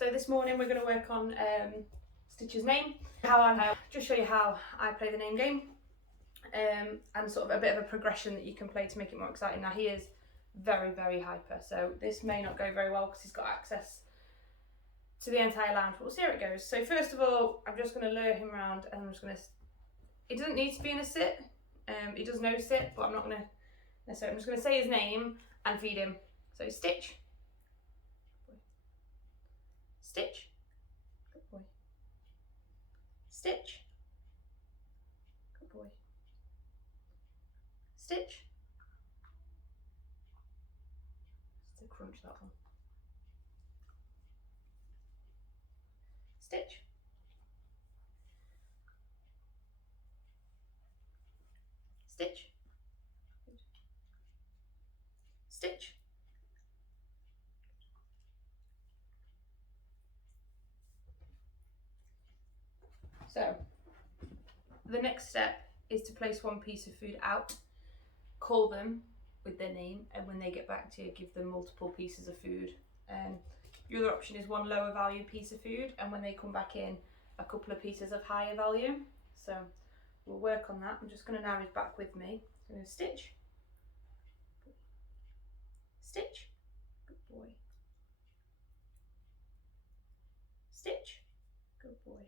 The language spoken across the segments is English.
So this morning we're going to work on Stitch's name, just show you how I play the name game, and sort of a bit of a progression that you can play to make it more exciting. Now he is very, very hyper, so this may not go very well because he's got access to the entire lounge, but we'll see how it goes. So first of all, I'm just going to lure him around, and I'm just going to, he doesn't need to be in a sit, he does no sit, but I'm not going to necessarily, I'm just going to say his name and feed him. So Stitch. Stitch. Good boy. Stitch. Good boy. Stitch. Just to crunch that one. Stitch. Stitch. Stitch. So the next step is to place one piece of food out, call them with their name, and when they get back to you, give them multiple pieces of food. Your other option is one lower value piece of food, and when they come back in, a couple of pieces of higher value. So we'll work on that. I'm just going to now he's back with me. I'm going to stitch. Stitch. Good boy. Stitch. Good boy.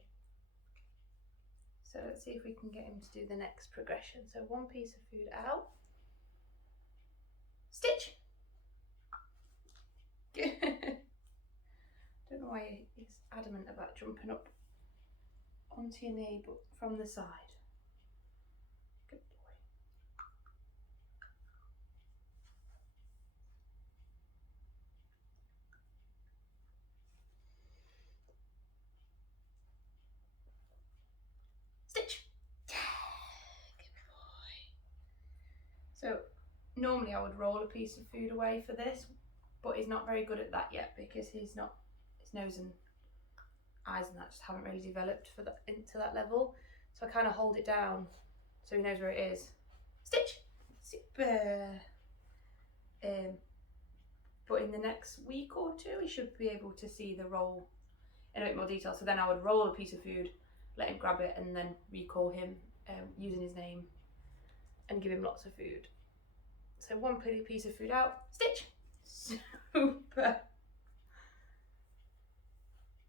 So let's see if we can get him to do the next progression. So one piece of food out. Stitch. Don't know why he's adamant about jumping up onto your knee, but from the side. Good boy. Stitch. Good boy. So normally I would roll a piece of food away for this, but he's not very good at that yet because his nose and eyes and that just haven't really developed for that into that level. So I kind of hold it down so he knows where it is. Stitch. Super. But in the next week or two, he should be able to see the roll in a bit more detail. So then I would roll a piece of food, let him grab it, and then recall him using his name and give him lots of food. So one piece of food out. Stitch. Super.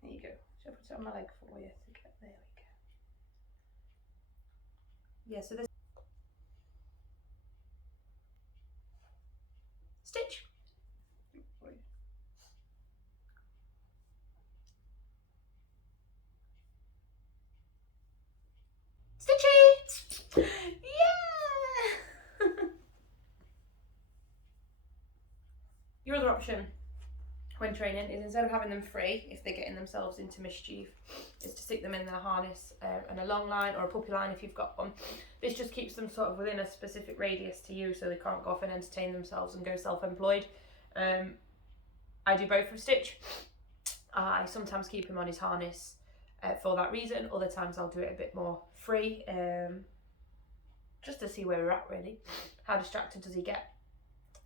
There you go. Should I put it on my leg for you to get, there we go. Yeah, so this Stitch. Stitchy! Yeah! Your other option when training is, instead of having them free, if they're getting themselves into mischief, is to stick them in their harness and a long line or a puppy line if you've got one. This just keeps them sort of within a specific radius to you, so they can't go off and entertain themselves and go self-employed. I do both with Stitch. I sometimes keep him on his harness for that reason. Other times I'll do it a bit more free, just to see where we're at really. How distracted does he get?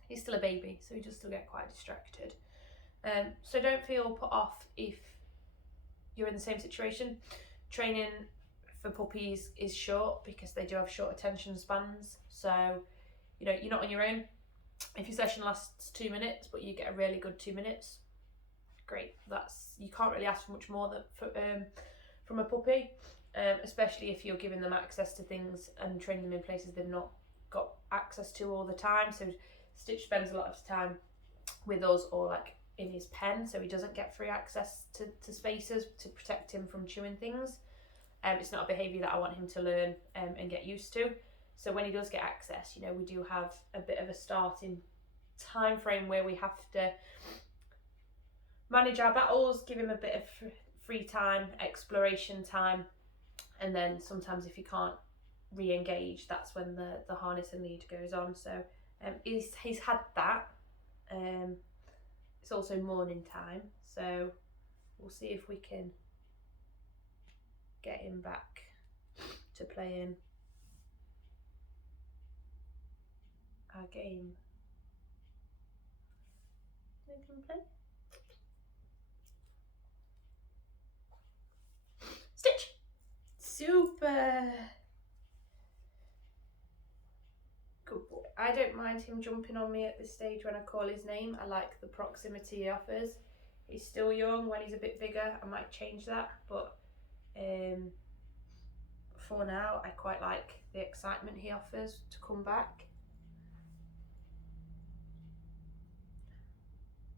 He's still a baby, so he does still get quite distracted. So don't feel put off if you're in the same situation. Training for puppies is short because they do have short attention spans. So, you know, you're not on your own. If your session lasts 2 minutes, but you get a really good 2 minutes, great. You can't really ask for much more from a puppy, especially if you're giving them access to things and training them in places they've not got access to all the time. So Stitch spends a lot of time with us or like in his pen, so he doesn't get free access to spaces to protect him from chewing things. It's not a behaviour that I want him to learn and get used to. So when he does get access, you know, we do have a bit of a starting time frame where we have to manage our battles, give him a bit of free time, exploration time, and then sometimes if he can't re-engage, that's when the harness and lead goes on. So he's had that. It's also morning time, so we'll see if we can get him back to playing our game. Make him play. Super. Good boy. I don't mind him jumping on me at this stage when I call his name. I like the proximity he offers. He's still young. When he's a bit bigger, I might change that, but for now, I quite like the excitement he offers to come back.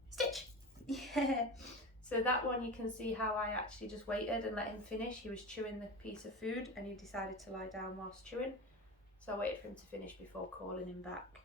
Stitch! Yeah. So that one, you can see how I actually just waited and let him finish. He was chewing the piece of food and he decided to lie down whilst chewing. So I waited for him to finish before calling him back.